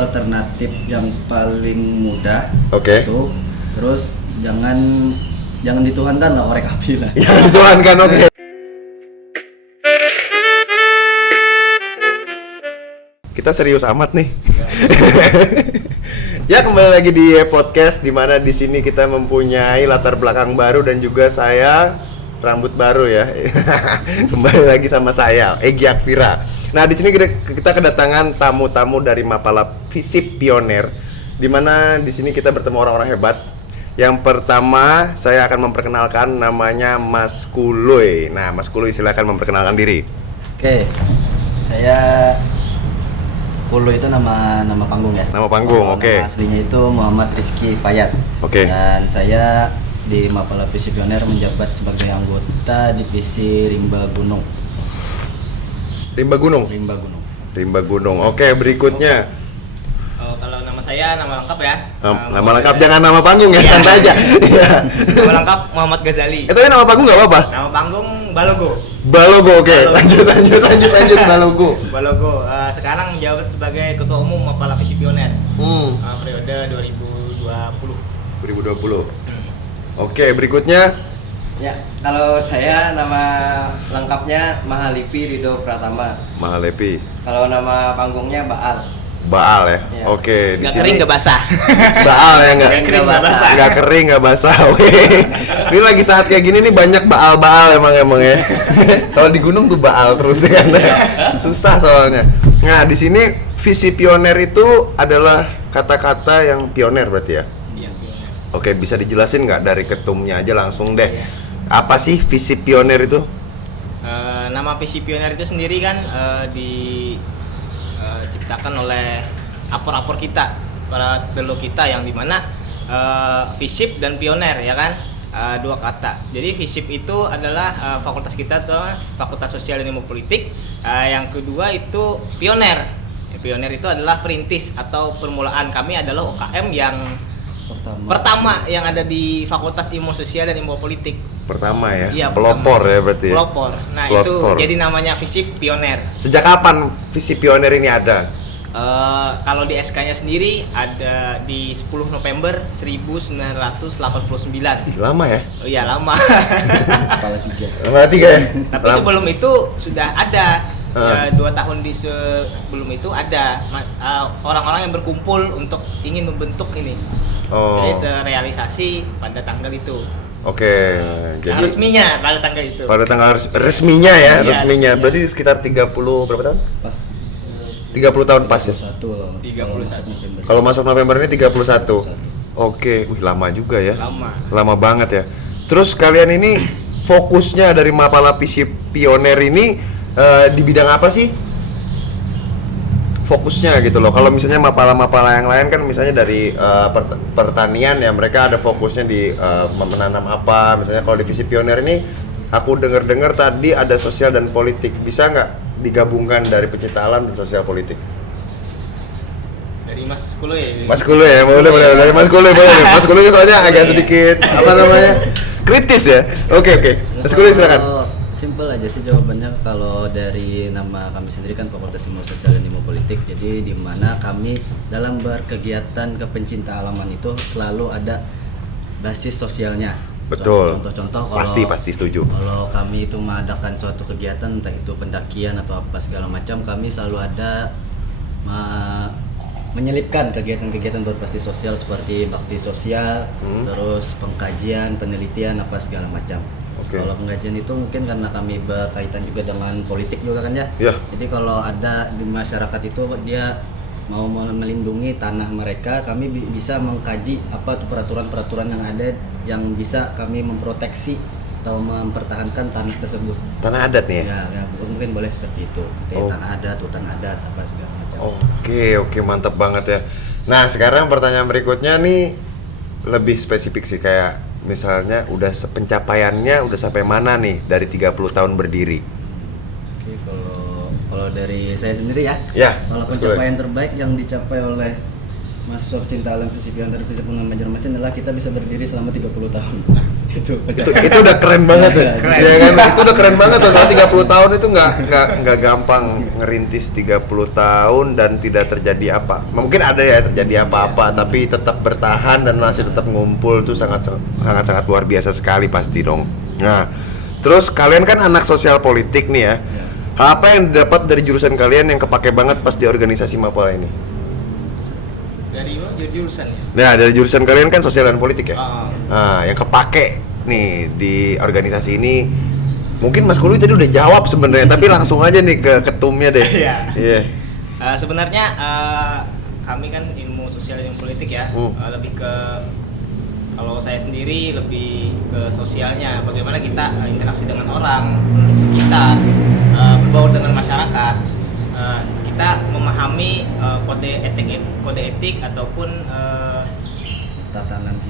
alternatif yang paling mudah. Oke. Itu terus jangan dituhankan lah korek api lah. Yang Tuhan kan oke. Kita serius amat nih. Ya, kembali lagi di podcast, di mana di sini kita mempunyai latar belakang baru dan juga saya rambut baru ya. Kembali lagi sama saya Egy Akvira. Nah, di sini kita kedatangan tamu-tamu dari Mapala Visip Pioner, di mana di sini kita bertemu orang-orang hebat. Yang pertama, saya akan memperkenalkan, namanya Mas Kuloy. Nah, Mas Kuloy, silakan memperkenalkan diri. Oke. Saya Kuloy itu nama panggung ya. Nama panggung, oke. Nama aslinya itu Muhammad Rizky Fayat. Oke. Dan saya di Mapala Visip Pioner menjabat sebagai anggota divisi Rimba Gunung. Rimba Gunung. Rimba Gunung. Oke, berikutnya. Kalau nama saya, nama lengkap ya. Nama lengkap, jangan nama panggung ya, santai aja. Nama lengkap Muhammad Ghazali. Tapi nama panggung nggak apa-apa. Nama panggung Balogo. Balogo, oke. Balogo. Lanjut Balogo. Balogo. Sekarang menjabat sebagai Ketua Umum Mapala Visip Pioner. Periode 2020. Oke, berikutnya. Ya, kalau saya nama lengkapnya Mahalipi Ridho Pratama. Mahalepi. Kalau nama panggungnya Baal. Baal ya. Iya. Oke, di Nggak sini kering, nggak basah. Baal ya, nggak Nggak kering, nggak basah. Nggak kering, nggak basah. Oke. Ini lagi saat kayak gini nih banyak baal emang ya. Kalau di gunung tuh baal terus kan. Susah soalnya. Nah, di sini visi pioner itu adalah kata-kata yang pioner berarti ya. Iya, pioner. Oke, bisa dijelasin nggak dari ketumnya aja langsung deh. Apa sih visi pioner itu? Nama Visip Pioner itu sendiri kan diciptakan oleh apor-apor kita, para delo kita, yang dimana Visip dan Pioner ya kan, dua kata. Jadi Visip itu adalah fakultas kita tuh, Fakultas Sosial dan Ilmu Politik. Yang kedua itu Pioner. Pioner itu adalah perintis atau permulaan. Kami adalah UKM yang pertama yang ada di Fakultas Ilmu Sosial dan Ilmu Politik. Pertama ya? Iya, pelopor pertama. Ya berarti ya? Pelopor. Nah, Pelopor. itu jadi namanya Visip Pioner. Sejak kapan visi pioner ini ada? Kalau di SK-nya sendiri ada di 10 November 1989. Ih, lama ya? Oh iya, lama. Lama 3 ya? Tapi sebelum itu sudah ada. 2 tahun sebelum itu ada orang-orang yang berkumpul untuk ingin membentuk ini. Jadi terrealisasi pada tanggal itu. Oke, Yang jadi resminya pada tanggal itu. pada tanggal resminya ya, Iya, resminya. resminya. Berarti sekitar 30 berapa tahun? Pas 30 tahun pas ya? 31. Kalau masuk November ini 31. Oke, wih lama juga ya. Lama banget ya. Terus kalian ini fokusnya dari Mapala Visip Pioner ini di bidang apa sih? Fokusnya gitu loh. Kalau misalnya mapala-mapala yang lain kan misalnya dari pertanian ya, mereka ada fokusnya di menanam apa. Misalnya kalau di Visip Pioner ini aku dengar tadi ada sosial dan politik. Bisa nggak digabungkan dari pencinta alam dan sosial politik? Dari Mas Kuloy. Mas Kuloy ya, boleh dari Mas Kuloy boleh. Mas Kuloy soalnya agak sedikit apa namanya? Kritis ya. Oke. Mas Kuloy silakan. Simpel aja sih jawabannya. Kalau dari nama kami sendiri kan Fakultas Ilmu Sosial dan Ilmu Politik, jadi di mana kami dalam berkegiatan ke pencinta alaman itu selalu ada basis sosialnya. Betul. Contoh-contoh Pasti setuju. Kalau kami itu mengadakan suatu kegiatan, entah itu pendakian atau apa segala macam, kami selalu ada menyelipkan kegiatan-kegiatan berbasis sosial seperti bakti sosial, terus pengkajian, penelitian apa segala macam. Kalau pengajian itu mungkin karena kami berkaitan juga dengan politik juga kan ya. Iya. Jadi kalau ada di masyarakat itu dia mau melindungi tanah mereka, kami bisa mengkaji apa tuh peraturan-peraturan yang ada yang bisa kami memproteksi atau mempertahankan tanah tersebut. Tanah adat nih ya? Ya mungkin boleh seperti itu. Tanah adat, hutan adat apa segala macam. Oke, mantap banget ya. Nah, sekarang pertanyaan berikutnya nih lebih spesifik sih, kayak misalnya udah pencapaiannya udah sampai mana nih dari 30 tahun berdiri? Oke, kalau dari saya sendiri ya. Ya. Kalau pencapaian terbaik yang dicapai oleh mahasiswa cinta alam fisip yang dari fisip Unpad Banjarmasin adalah kita bisa berdiri selama 30 tahun. itu Itu udah keren banget ya. Keren. Ya kan? Itu udah keren banget loh. Soal 30 tahun itu nggak gampang ngerintis 30 tahun dan tidak terjadi apa. Mungkin ada ya terjadi apa-apa, tapi tetap bertahan dan masih tetap ngumpul tuh sangat luar biasa sekali pasti dong. Nah, terus kalian kan anak sosial politik nih ya. Apa yang didapat dari jurusan kalian yang kepake banget pas di organisasi Mapala ini? Dari jurusan ya. Nah, dari jurusan kalian kan sosial dan politik ya. Oh. Nah, yang kepake nih di organisasi ini, mungkin Mas Kulu tadi udah jawab sebenarnya, tapi langsung aja nih ke ketumnya deh. Iya. Iya. Sebenarnya kami kan ilmu sosial dan politik ya, lebih ke, kalau saya sendiri lebih ke sosialnya, bagaimana kita interaksi dengan orang, kita berbaur dengan masyarakat, kita memahami kode etik ataupun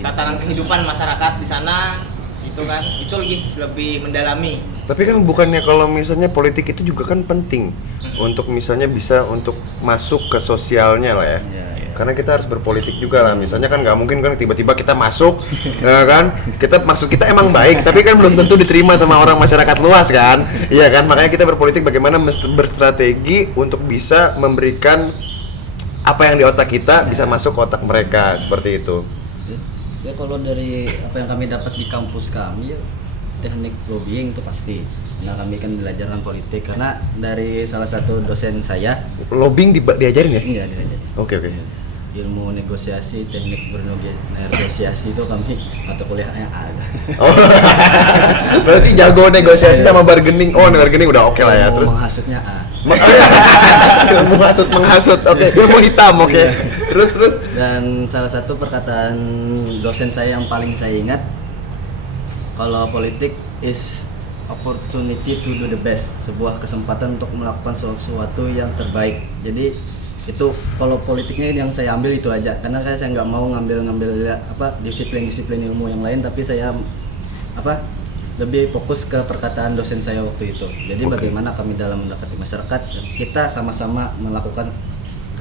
tatanan kehidupan masyarakat di sana, itu kan itu lebih mendalami. Tapi kan bukannya kalau misalnya politik itu juga kan penting untuk misalnya bisa untuk masuk ke sosialnya lah ya. Iya. Karena kita harus berpolitik juga lah. Misalnya kan nggak mungkin kan tiba-tiba kita masuk, ya kan? Kita masuk kita emang baik, tapi kan belum tentu diterima sama orang masyarakat luas kan? Iya kan? Makanya kita berpolitik bagaimana berstrategi untuk bisa memberikan apa yang di otak kita bisa masuk ke otak mereka seperti itu. Ya kalau dari apa yang kami dapat di kampus kami ya, teknik lobbying itu pasti. Nah kami kan belajarkan politik karena dari salah satu dosen saya. Lobbying diajarin ya? Iya diajarin. Oke. Ilmu negosiasi, teknik bernegosiasi itu kami mata kuliahnya ada. Oh. Berarti jago negosiasi sama bargaining. Oh, bargaining udah oke lah ya. Terus menghasutnya A. menghasut. Oke. Ilmu hitam, oke. Terus. Dan salah satu perkataan dosen saya yang paling saya ingat, kalau politik is opportunity to do the best, sebuah kesempatan untuk melakukan sesuatu yang terbaik. Jadi itu kalau politiknya yang saya ambil itu aja, karena saya nggak mau ngambil disiplin ilmu yang lain, tapi saya lebih fokus ke perkataan dosen saya waktu itu. Jadi bagaimana kami dalam mendekati masyarakat, kita sama-sama melakukan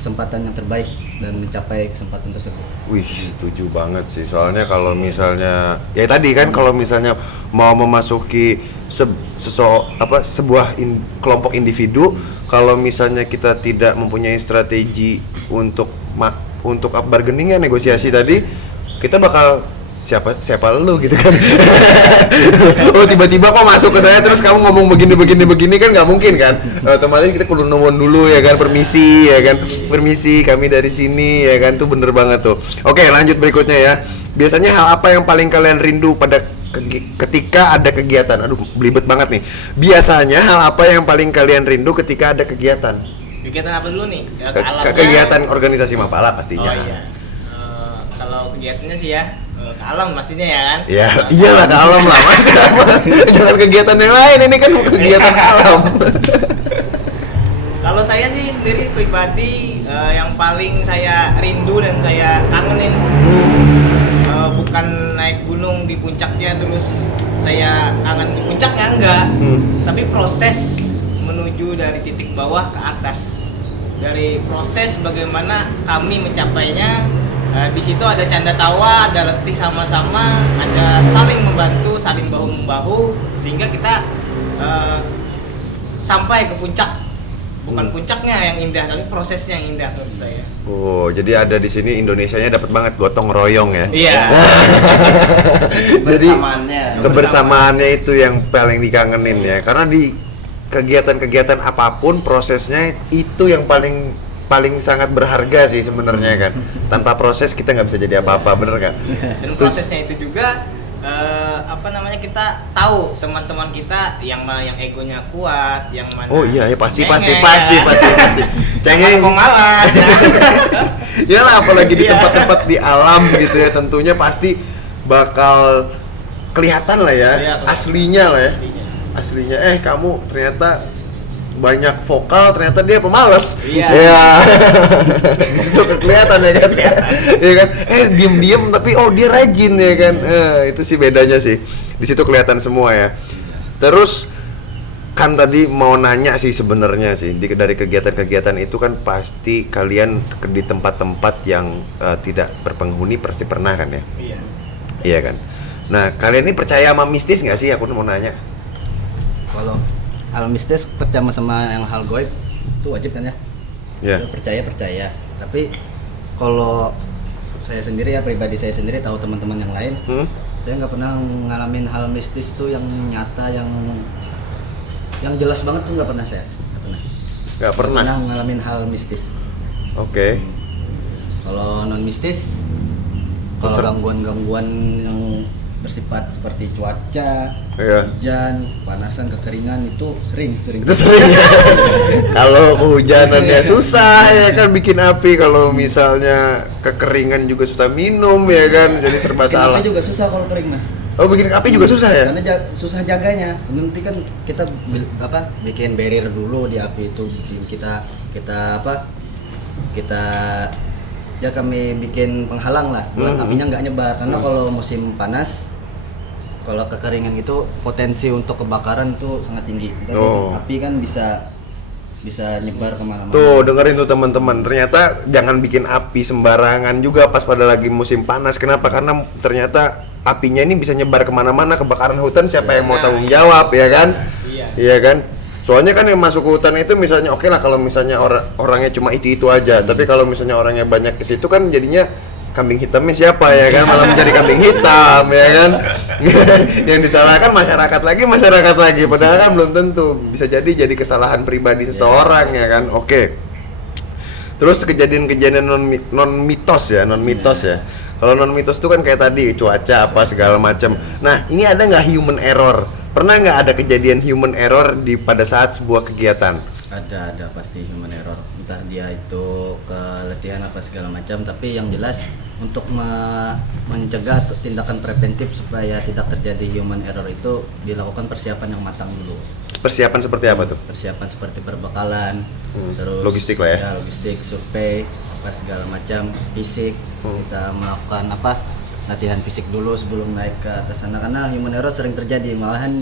kesempatan yang terbaik dan mencapai kesempatan tersebut. Wih, setuju banget sih. Soalnya kalau misalnya ya tadi kan kalau misalnya mau memasuki sebuah kelompok individu, kalau misalnya kita tidak mempunyai strategi untuk bargaining ya, negosiasi tadi, kita bakal siapa lu gitu kan. Oh tiba-tiba kok masuk ke saya terus kamu ngomong begini kan nggak mungkin kan. Otomatis kita kudu nuwun dulu ya kan, permisi ya kan, permisi kami dari sini ya kan, tuh bener banget tuh. Oke lanjut berikutnya ya. Biasanya hal apa yang paling kalian rindu pada ketika ada kegiatan? Aduh belibet banget nih. Biasanya hal apa yang paling kalian rindu ketika ada kegiatan? Kegiatan apa dulu nih? Kegiatan organisasi Mapala pastinya. Oh iya. Kalau kegiatannya sih ya ke alam pastinya ya kan? Ya, iyalah ke alam lah. Jangan kegiatan yang lain, ini kan kegiatan alam. Kalau saya sih sendiri pribadi yang paling saya rindu dan saya kangenin bukan naik gunung di puncaknya terus saya kangen di puncaknya enggak, tapi proses menuju dari titik bawah ke atas, dari proses bagaimana kami mencapainya. Di situ ada canda tawa, ada letih sama-sama, ada saling membantu, saling bahu-membahu, sehingga kita sampai ke puncak. Bukan puncaknya yang indah, tapi prosesnya yang indah menurut saya. Oh, jadi ada di sini Indonesianya dapat banget gotong royong ya. Iya. Jadi Kebersamaannya. kebersamaannya itu yang paling dikangenin ya. Karena di kegiatan-kegiatan apapun prosesnya itu yang paling sangat berharga sih sebenarnya kan. Tanpa proses kita nggak bisa jadi apa-apa, bener kan? Dan prosesnya itu juga kita tahu teman-teman kita yang mana yang egonya kuat, yang mana. Oh iya ya pasti. Cengeng Cengeng. kok malas ya. Ya lah apalagi di Iya. tempat-tempat di alam gitu ya, tentunya pasti bakal kelihatan lah ya, Iya, aslinya lah ya. Aslinya kamu ternyata banyak vokal, ternyata dia pemalas. Iya. Ya. Itu kelihatan ya kan. Iya kan? Diem-diem tapi dia rajin ya kan. Itu sih bedanya sih. Di situ kelihatan semua ya. Terus kan tadi mau nanya sih sebenarnya sih dari kegiatan-kegiatan itu kan pasti kalian di tempat-tempat yang tidak berpenghuni pasti pernah kan ya? Iya. Iya kan. Nah kalian ini percaya sama mistis nggak sih? Aku mau nanya. Kalau hal mistis percaya sama yang hal goib itu wajib kan ya? Ya. Percaya. Tapi kalau saya sendiri ya, pribadi saya sendiri, tahu teman-teman yang lain, saya nggak pernah ngalamin hal mistis tuh yang nyata, yang jelas banget tuh nggak pernah saya. Nggak pernah. Ngalamin hal mistis. Oke. Kalau non mistis, kalau gangguan-gangguan yang bersifat seperti cuaca, Iya. hujan, panasan, kekeringan itu sering. Itu sering. Kalau kehujanannya susah ya kan bikin api, kalau misalnya kekeringan juga susah minum ya kan, jadi serba Bikin salah. api juga susah kalau kering, Mas. Oh bikin api juga susah ya? Karena susah jaganya. Nanti kan kita bikin barrier dulu di api itu, bikin kita ya kami bikin penghalang lah buat apinya nggak nyebar, karena kalau musim panas, kalau kekeringan itu potensi untuk kebakaran itu sangat tinggi. Dan api kan bisa nyebar kemana-mana. Tuh dengerin tuh teman-teman, ternyata jangan bikin api sembarangan juga pas pada lagi musim panas. Kenapa? Karena ternyata apinya ini bisa nyebar kemana-mana. Kebakaran hutan siapa yang mau tanggung jawab ya kan? Iya kan? Soalnya kan yang masuk ke hutan itu misalnya oke lah kalau misalnya orangnya cuma itu aja, tapi kalau misalnya orangnya banyak ke situ kan jadinya kambing hitamnya siapa ya kan, malah menjadi kambing hitam ya kan. Yang disalahkan masyarakat lagi, padahal kan belum tentu, bisa jadi kesalahan pribadi seseorang ya kan. Oke. Terus kejadian-kejadian non mitos ya. Kalau non mitos itu kan kayak tadi cuaca apa segala macam. Nah ini ada nggak human error? Pernah nggak ada kejadian human error pada saat sebuah kegiatan? Ada pasti human error, entah dia itu keletihan apa segala macam, tapi yang jelas untuk mencegah tindakan preventif supaya tidak terjadi human error itu dilakukan persiapan yang matang dulu. Persiapan seperti apa tuh? Persiapan seperti perbekalan, terus logistik lah ya? Logistik, survei, apa segala macam, fisik, kita melakukan latihan fisik dulu sebelum naik ke atas sana, karena human error sering terjadi. Malahan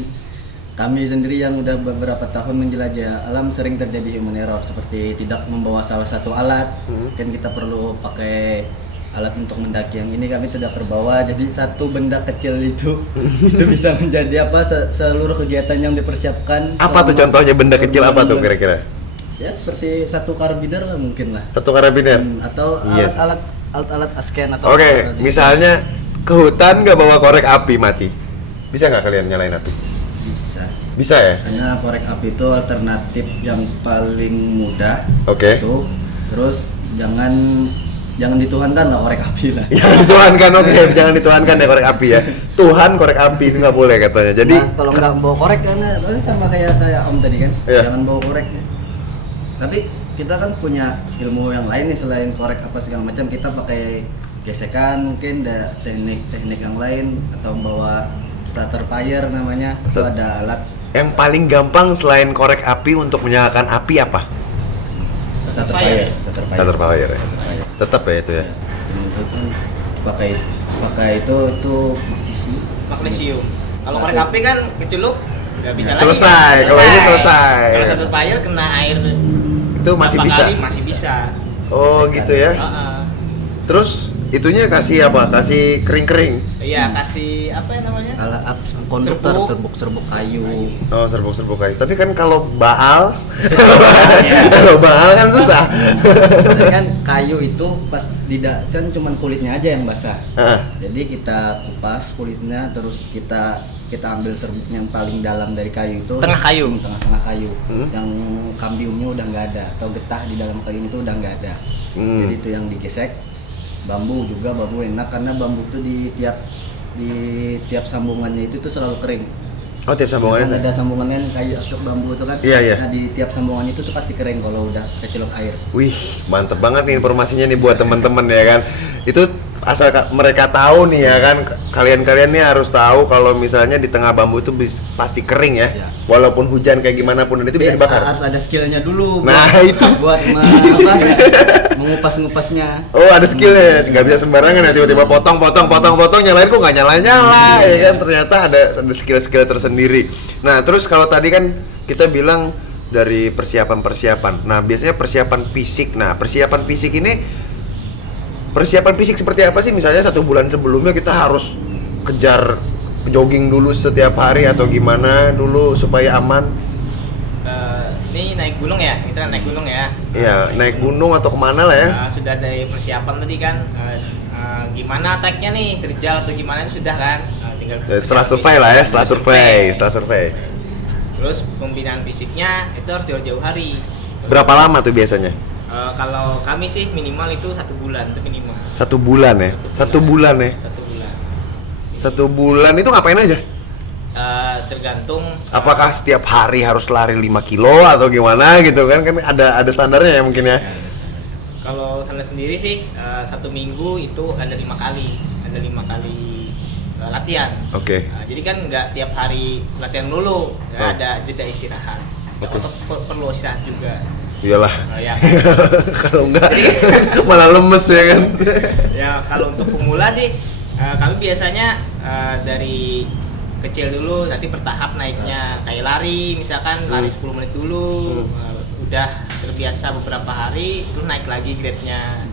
kami sendiri yang udah beberapa tahun menjelajah alam sering terjadi human error, seperti tidak membawa salah satu alat. Kan kita perlu pakai alat untuk mendaki, yang ini kami tidak terbawa, jadi satu benda kecil itu bisa menjadi seluruh kegiatan yang dipersiapkan. Apa tuh contohnya benda kecil apa tuh kira-kira? Ya seperti satu karabiner lah mungkin lah. Satu karabiner? Atau alat asken atau Oke, misalnya ke hutan nggak bawa korek api mati, bisa nggak kalian nyalain api? Bisa ya? Karena korek api itu alternatif yang paling mudah. Oke. Itu terus jangan dituhankan lah korek api lah. Jangan dituhankan, oke. Jangan dituhankan ya korek api ya. Tuhan korek api itu nggak boleh katanya. Jadi kalau nggak bawa korek, karena sama kayak Om tadi kan, Iya. jangan bawa korek. Tapi kita kan punya ilmu yang lain nih selain korek apa segala macam. Kita pakai gesekan, mungkin ada teknik yang lain, atau membawa starter fire namanya. Itu ada alat. yang paling gampang selain korek api untuk menyalakan api apa? Starter fire. Starter fire ya. Tetap ya itu ya. Itu tuh pakai itu Magnesium. Kalau korek api kan kecelup nggak bisa Selesai. lagi. Kalau ini selesai. Kalau satu fire kena air Itu masih berapa bisa. kali masih bisa. Oh gitu ya. Heeh. Terus itunya kasih apa? Kasih kering-kering. Iya, kasih apa ya namanya? alat konduktor, serbuk kayu. Oh, serbuk-serbuk kayu. Tapi kan kalau baal, kalau baal kan susah. Jadi kan kayu itu pas kan cuman kulitnya aja yang basah. Jadi kita kupas kulitnya, terus kita ambil serbuknya yang paling dalam dari kayu itu. Tengah-tengah kayu. Yang kambiumnya udah nggak ada, atau getah di dalam kayu itu udah nggak ada. Jadi itu yang digesek. Bambu enak karena bambu itu di tiap sambungannya itu tuh selalu kering. Oh, tiap sambungannya Kan ada sambungannya kayu atau bambu itu kan. Iya. Nah, di tiap sambungan itu tuh pasti kering kalau udah kecelup air. Wih, mantep banget nih informasinya nih buat teman-teman ya kan. Itu asal mereka tahu nih ya kan, kalian nih harus tahu kalau misalnya di tengah bambu itu pasti kering ya. Ya. Walaupun hujan kayak gimana pun dan itu bisa dibakar. Harus ada skillnya dulu. Nah, itu. buat Mengupas-ngupasnya. Oh, ada skillnya, nggak bisa sembarangan ya, tiba-tiba potong, nyalain kok nggak nyala, ya kan, ternyata ada skill-skill tersendiri. Nah, terus kalau tadi kan kita bilang dari persiapan. Nah, biasanya persiapan fisik. Nah, persiapan fisik seperti apa sih? Misalnya 1 bulan sebelumnya kita harus kejar jogging dulu setiap hari atau gimana dulu supaya aman? Ini naik gunung ya, kita naik gunung ya. Iya, naik gunung atau kemana lah ya? Sudah dari persiapan tadi kan, gimana treknya nih, terjal atau gimana sudah kan? Tinggal Setelah survei lah ya, setelah survei. Terus pembinaan fisiknya itu harus jauh-jauh hari. Berapa lama tuh biasanya? Kalau kami sih minimal itu 1 bulan itu minimal. 1 bulan ya? 1 bulan ya? 1 bulan. 1 bulan itu ngapain aja? Tergantung. Apakah setiap hari harus lari 5 kilo atau gimana gitu kan? Kan ada standarnya ya mungkin ya? Kalau sana sendiri sih 1 minggu itu ada 5 kali, latihan. Oke. Jadi kan nggak tiap hari latihan dulu, ada jeda istirahat. Ya, otot perlu istirahat juga. Iyalah. Ya. Kalau enggak malah lemes ya kan? Ya kalau untuk pemula sih kami biasanya dari kecil dulu, nanti bertahap naiknya, kayak lari misalkan lari 10 menit dulu, udah terbiasa beberapa hari terus naik lagi grade-nya.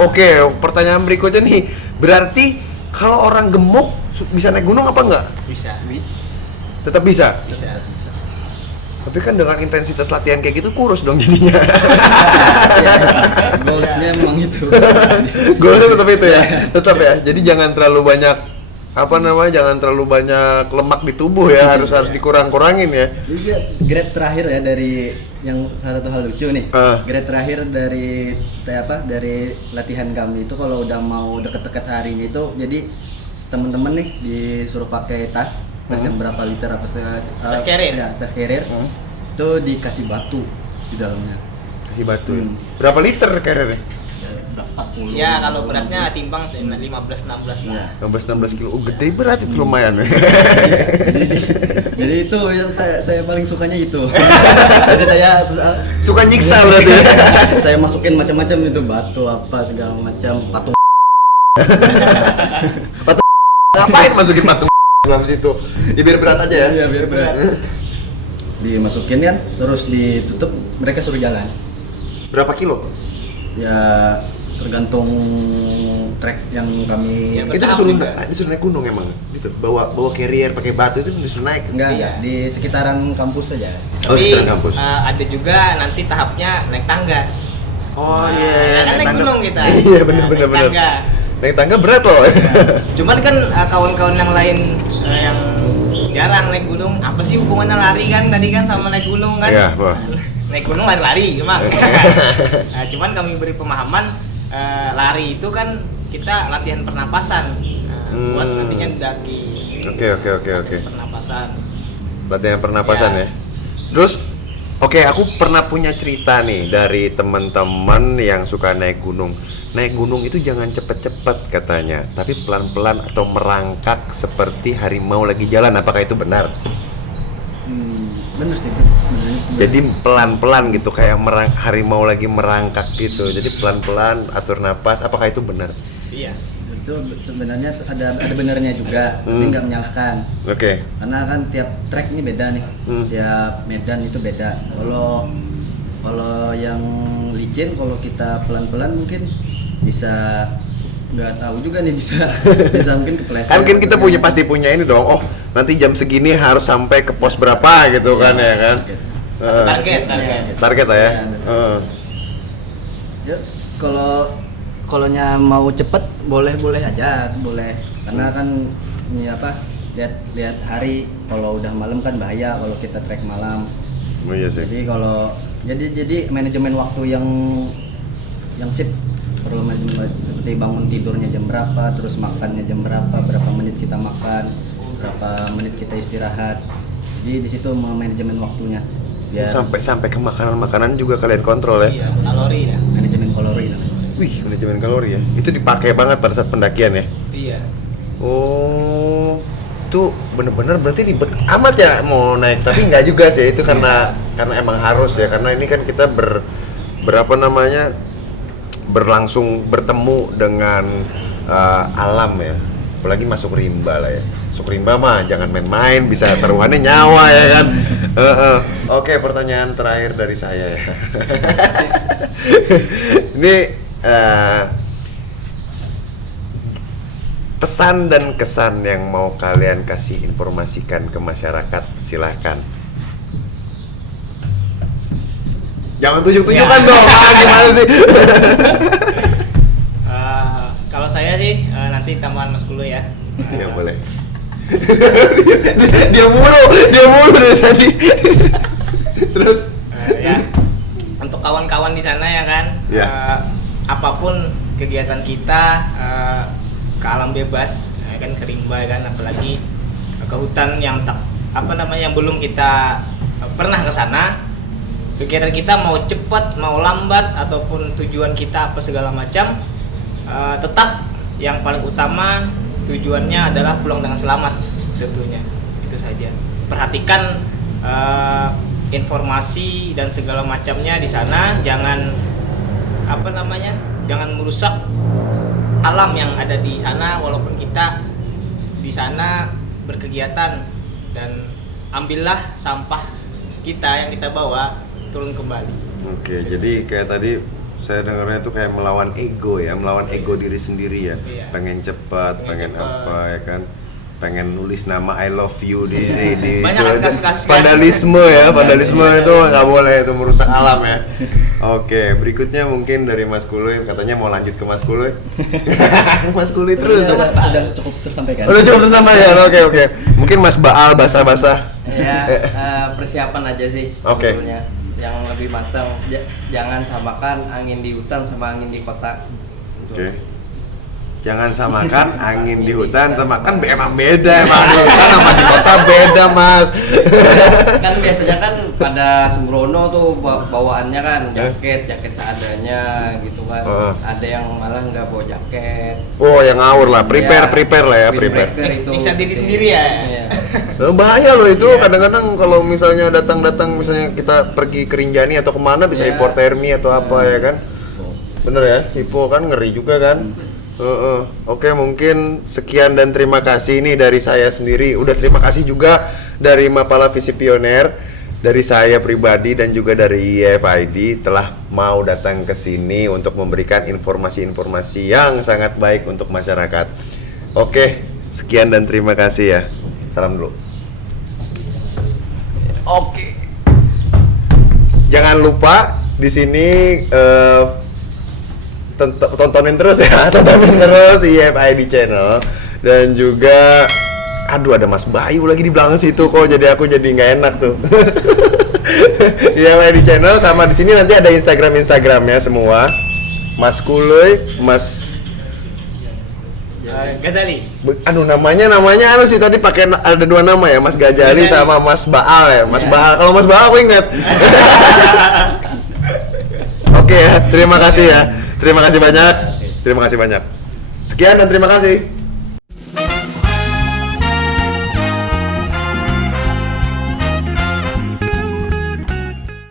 Oke, pertanyaan berikutnya nih, berarti kalau orang gemuk bisa naik gunung apa enggak? Bisa. Tetap bisa. Tapi kan dengan intensitas latihan kayak gitu kurus dong jadinya. Goalsnya memang itu. Goalsnya tetap itu ya, tetap ya. Jadi jangan terlalu banyak jangan terlalu banyak lemak di tubuh ya, harus dikurang-kurangin ya. Jadi grade terakhir ya dari yang salah satu hal lucu nih. Grade terakhir dari dari latihan kami itu kalau udah mau deket-deket hari ini itu, jadi temen-temen nih disuruh pakai tas yang berapa liter apa tas carrier. Ya, tas carrier. Itu dikasih batu di dalamnya. Kasih batu. Berapa liter carrier-nya? Berapa 40. Ya kalau beratnya timbang 15-16 lah. 15-16 kilo. Gede berat itu lumayan. Jadi itu yang saya paling sukanya itu. Jadi saya Suka nyiksa berarti. saya masukin macam-macam itu, batu apa segala macam, patung. Ngapain masukin patung dalam situ? Ya biar berat aja ya. Iya, biar berat. Dimasukin kan, terus ditutup, mereka suruh jalan. Berapa kilo? Ya tergantung trek yang kami. Ya, Itu disuruh naik gunung emang. Gitu. Bawa carrier pakai batu itu disuruh naik. Enggak, Iya. di sekitaran kampus saja. Oh, Tapi sekitaran kampus. ada juga nanti tahapnya naik tangga. Oh iya. Kan naik gunung kita. Iya benar. Naik tangga. Naik tangga berat loh. Cuman kan kawan-kawan yang lain yang jarang naik gunung, apa sih hubungannya lari kan tadi kan sama naik gunung kan? Iya, wah. Naik gunung lari-lari cuma. Nah, cuman kami beri pemahaman lari itu kan kita latihan pernapasan buat nantinya daki. Oke. Pernapasan. Latihan pernapasan ya. Terus aku pernah punya cerita nih dari teman-teman yang suka naik gunung. Naik gunung itu jangan cepet-cepet katanya, tapi pelan-pelan atau merangkak seperti harimau lagi jalan. Apakah itu benar? Bener sih. Jadi pelan-pelan gitu, kayak harimau lagi merangkak gitu. Jadi pelan-pelan atur napas. Apakah itu benar? Iya. Itu sebenarnya ada benernya juga, tapi nggak menyalahkan. Oke. Karena kan tiap trek ini beda nih, tiap medan itu beda. Kalau yang licin, kalau kita pelan-pelan mungkin bisa, nggak tahu juga nih, bisa mungkin kepleset. Kan kita pasti punya ini dong. Oh, nanti jam segini harus sampai ke pos berapa gitu kan ya kan? Target lah ya. Ya, kalau mau cepet boleh aja, boleh. Karena kan ini lihat hari, kalau udah malam kan bahaya kalau kita trek malam. Oh iya sih. Jadi jadi manajemen waktu yang sip, perlu manajemen, seperti bangun tidurnya jam berapa, terus makannya jam berapa menit kita makan, berapa menit kita istirahat. Jadi di situ manajemen waktunya. Biar Sampai ke makanan juga kalian kontrol ya? Iya, kalori ya. manajemen kalori namanya. Wih, manajemen kalori ya. Itu dipakai banget pada saat pendakian ya? Iya. Oh, itu bener-bener berarti ribet amat ya mau naik, tapi nggak juga sih itu karena emang harus ya, karena ini kan kita berapa namanya bertemu dengan alam ya, apalagi masuk rimba lah ya. Masuk rimba mah jangan main-main, bisa taruhannya nyawa ya kan. Oke, pertanyaan terakhir dari saya ya. Ini pesan dan kesan yang mau kalian kasih informasikan ke masyarakat, silahkan. Jangan tunjuk-tunjukkan Ya. dong, gimana sih? Kalau saya sih nanti tambahan Mas Kulu ya. Ya boleh. dia mulu dari tadi. Terus Ya, untuk kawan-kawan di sana ya kan, Ya. apapun kegiatan kita ke alam bebas, ya kan, ke rimba ya kan, apalagi ke hutan yang yang belum kita pernah ke sana. Kegiatan kita mau cepat, mau lambat, ataupun tujuan kita apa segala macam, tetap yang paling utama tujuannya adalah pulang dengan selamat tentunya. Itu saja. Perhatikan informasi dan segala macamnya di sana, jangan jangan merusak alam yang ada di sana walaupun kita di sana berkegiatan, dan ambillah sampah kita yang kita bawa turun kembali. Oke, jadi kayak tadi saya dengarnya itu kayak melawan ego ya, melawan ego diri sendiri ya. Iya. Pengen cepat, pengen cepat. apa ya kan. Pengen nulis nama I love you di Banyak itu, kasus-kasus kan. vandalisme ya, vandalisme Iya. itu nggak boleh, itu merusak alam ya. Oke, berikutnya mungkin dari Mas Kuluy, katanya mau lanjut ke Mas Kuluy. Mas Kuluy terus. Udah cukup tersampaikan. Udah cukup tersampaikan. Oke. Mungkin Mas Baal basah-basah. Ya, persiapan aja sih Oke. sebetulnya. Yang lebih matang. Jangan samakan angin di hutan sama angin di kota. Oke. Jangan samakan angin di hutan sama, kan emang beda, emang di hutan sama di kota beda, Mas. Kan biasanya kan pada sembrono tuh bawaannya kan jaket seadanya gitu kan. Ada yang malah nggak bawa jaket. Oh, yang ngawur lah, prepare lah ya, prepare. Windbreaker itu Bisa diri sendiri ya. Iya. Bahaya loh itu, kadang-kadang kalau misalnya datang misalnya kita pergi ke Rinjani atau kemana bisa Iya. hipotermi atau apa ya kan. Bener ya, hipo kan ngeri juga kan. Oke, mungkin sekian dan terima kasih nih dari saya sendiri. Udah terima kasih juga dari Mapala Visi Pioner, dari saya pribadi dan juga dari IFID telah mau datang ke sini untuk memberikan informasi-informasi yang sangat baik untuk masyarakat. Oke, sekian dan terima kasih ya. Salam dulu. Oke. Jangan lupa di sini tontonin terus ya, tontonin terus IFID channel, dan juga aduh ada Mas Bayu lagi di belakang situ kok, jadi aku jadi nggak enak tuh. IFID channel sama di sini nanti ada Instagramnya semua. Mas Kuluy, Mas Ghazali. aduh namanya anu sih tadi pakai ada dua nama ya, Mas Ghazali sama Mas Baal ya. Mas Baal, kalau Mas Baal aku ingat. Oke ya, terima kasih ya. Terima kasih banyak. Sekian dan terima kasih.